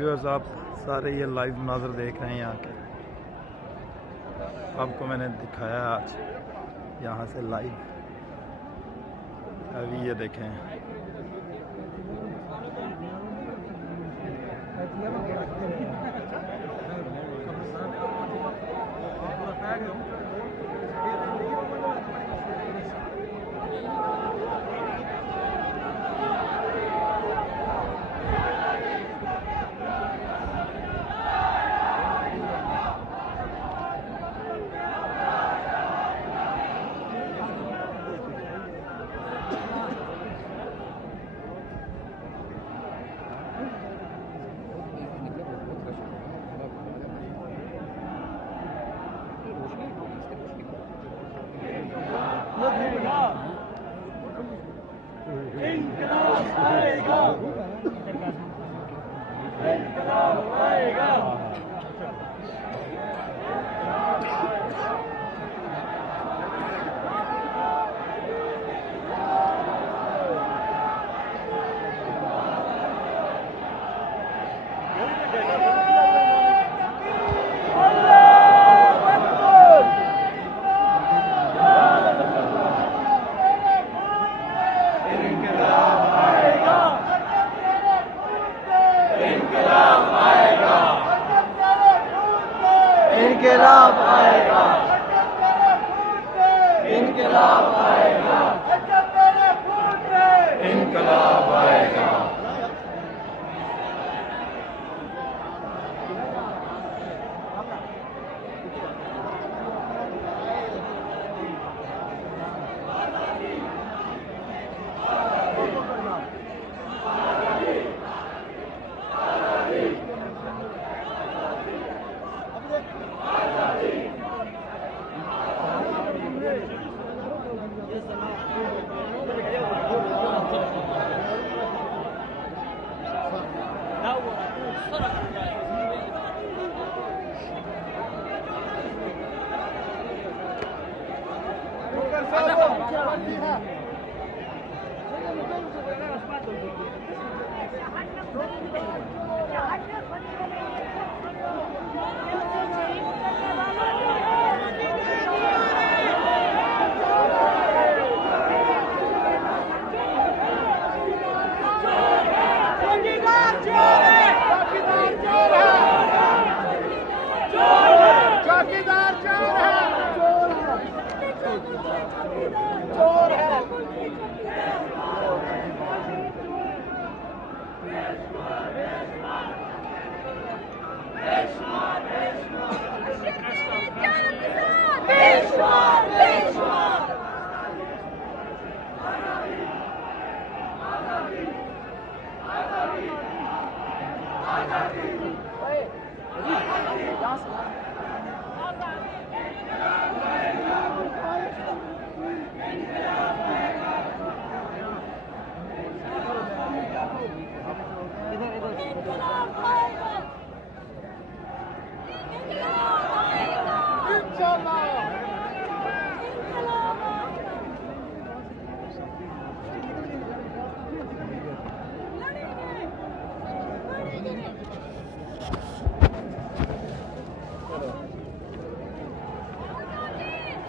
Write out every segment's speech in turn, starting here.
Viewers आप सारे ये लाइव मनाज़र देख रहे हैं यहाँ के। आपको मैंने दिखाया आज यहाँ से लाइव। अभी ये देखें, इनकलाब आएगा, इनकलाब आएगा, इनकलाब आएगा।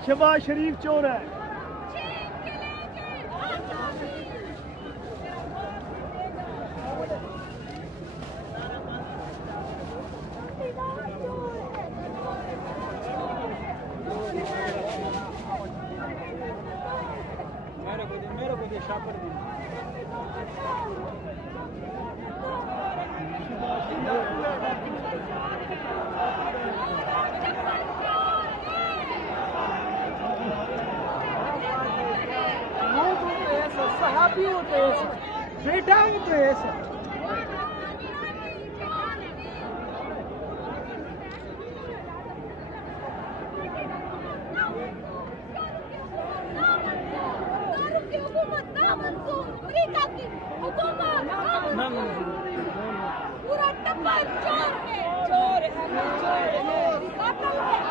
शहबाज शरीफ चोर है। मेरे को दे शापर दी। Sahabi होते हैं, बेटा होते हैं। पूरा टब्बर चोर है, चोर है, चोर है।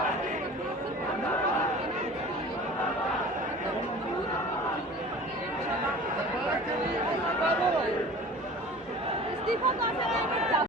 इस्तीफा का